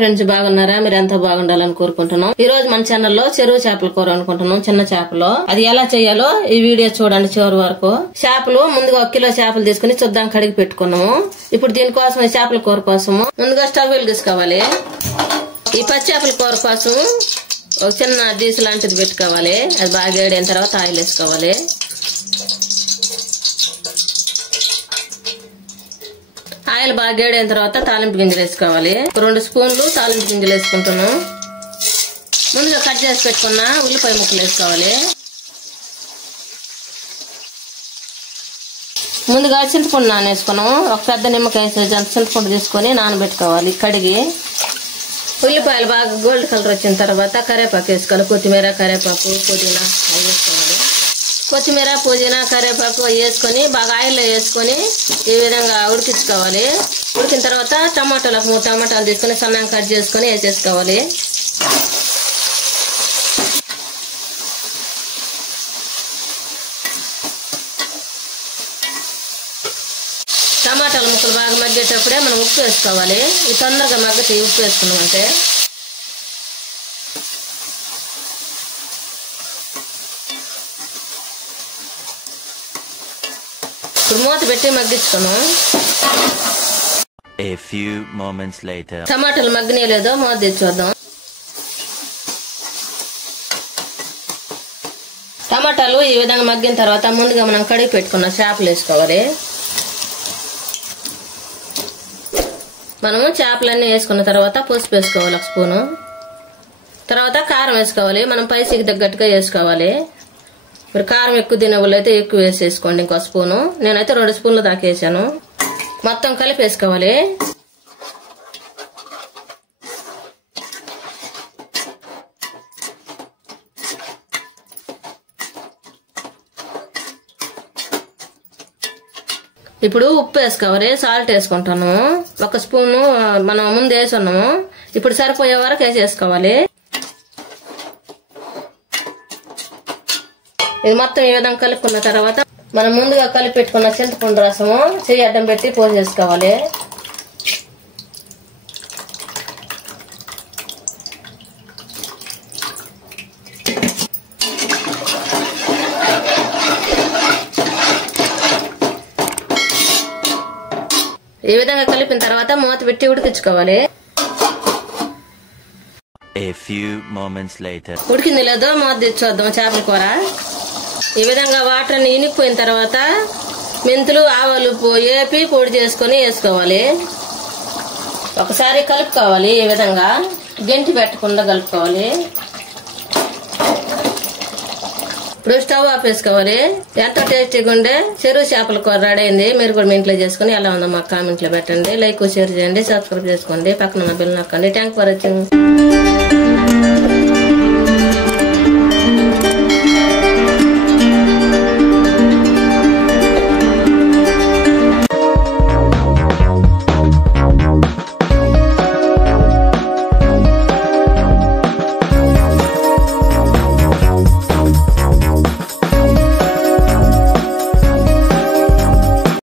Friends బాగున్నారా? మీరు ఎంత బాగుండాలని కోరుకుంటున్నాం. ఈ రోజు మన ఛానల్లో చెరువు చేపల కూర అనుకుంటున్నాం. చిన్న చేపలు అది ఎలా చేయాలో ఈ వీడియో చూడండి చివరి వరకు. చేపలు ముందుగా 1 కిలో చేపలు తీసుకుని శుద్ధం కడిగి పెట్టుకున్నాము. ఇప్పుడు దీనికోసం చేపల కూర కోసము ముందుగా స్టవ్ వెలిగించుకోవాలి. ఈ పచ్చి చేపల కూర కోసం ఒక చిన్న డీసు లాంటిది పెట్టుకోవాలి. అది బాగా వేడైన తర్వాత ఆయిల్ వేసుకోవాలి. ఆయిల్ బాగా వేడైన తర్వాత తాలింపు గింజలు వేసుకోవాలి. 2 స్పూన్లు తాలింపు గింజలు వేసుకుంటున్నాం. ముందుగా కట్ చేసి పెట్టుకున్న ఉల్లిపాయ ముక్కలు వేసుకోవాలి. ముందుగా చింతపండు నానేసుకున్నాము. ఒక పెద్ద నిమ్మకాయ చింతపండు తీసుకొని నానబెట్టుకోవాలి కడిగి. ఉల్లిపాయలు బాగా గోల్డ్ కలర్ వచ్చిన తర్వాత కరివేపాకు వేసుకోవాలి. కొత్తిమీర, కరివేపాకు, పుదీనా అవి వేసుకోవాలి. కొత్తిమీర, పుదీనా, కరివేపాకు వేసుకొని బాగా ఆయిల్లో వేసుకొని ఈ విధంగా ఉడికించుకోవాలి. ఉడికిన తర్వాత టమాటాలకు 3 టమాటాలు తీసుకొని సన్నంగా కట్ చేసుకొని వేసేసుకోవాలి. టమాటాల ముక్కలు బాగా మగ్గేటప్పుడే మనం ఉప్పు వేసుకోవాలి. ఇది తొందరగా మగ్గుతాయి ఉప్పు వేసుకున్నామంటే. ఇప్పుడు మూత పెట్టి మగ్గించుకున్నాం. టమాటాలు మగ్గనేలేదో మూత తెచ్చుద్దాం. టమాటాలు ఈ విధంగా మగ్గిన తర్వాత ముందుగా మనం కడిగి పెట్టుకున్న చేపలు వేసుకోవాలి. మనము చేపలన్నీ వేసుకున్న తర్వాత పసుపు వేసుకోవాలి 1 స్పూను. తర్వాత కారం వేసుకోవాలి. మనం పైసీకి తగ్గట్టుగా వేసుకోవాలి. మీరు కారం ఎక్కువ తినే వాళ్ళు అయితే ఎక్కువ వేసేసుకోండి. ఇంకో స్పూను. నేనైతే 2 స్పూన్లు దాకా వేసాను. మొత్తం కలిపి వేసుకోవాలి. ఇప్పుడు ఉప్పు వేసుకోవాలి. సాల్ట్ వేసుకుంటాను. 1 స్పూను మనం ముందు వేసి ఉన్నాము. ఇప్పుడు సరిపోయే వరకు వేసేసుకోవాలి. ఇది మొత్తం ఈ విధంగా కలుపుకున్న తర్వాత మనం ముందుగా కలిపి పెట్టుకున్న చింతపండు రసము చెయ్యి అడ్డం పెట్టి పోసేసుకోవాలి. ఈ విధంగా కలిపిన తర్వాత మూత పెట్టి ఉడికించుకోవాలి. ఉడికింది లేదో మూత తెచ్చుద్దాం చేపల కూర. ఈ విధంగా వాటర్ అన్ని ఇనికిపోయిన తర్వాత మెంతులు, ఆవాలు వేపి పొడి చేసుకొని వేసుకోవాలి. ఒకసారి కలుపుకోవాలి. ఈ విధంగా గంటి పెట్టకుండా కలుపుకోవాలి. ఇప్పుడు స్టవ్ ఆఫ్ వేసుకోవాలి. ఎంతో టేస్టీగా ఉండే చెరువు చేపల కూర రెడీ అయింది. మీరు కూడా మీ ఇంట్లో చేసుకుని ఎలా ఉందో మాకు కామెంట్ లో పెట్టండి. లైక్, షేర్ చేయండి, సబ్స్క్రైబ్ చేసుకోండి, పక్కన బెల్ నొక్కండి. Thank for watching.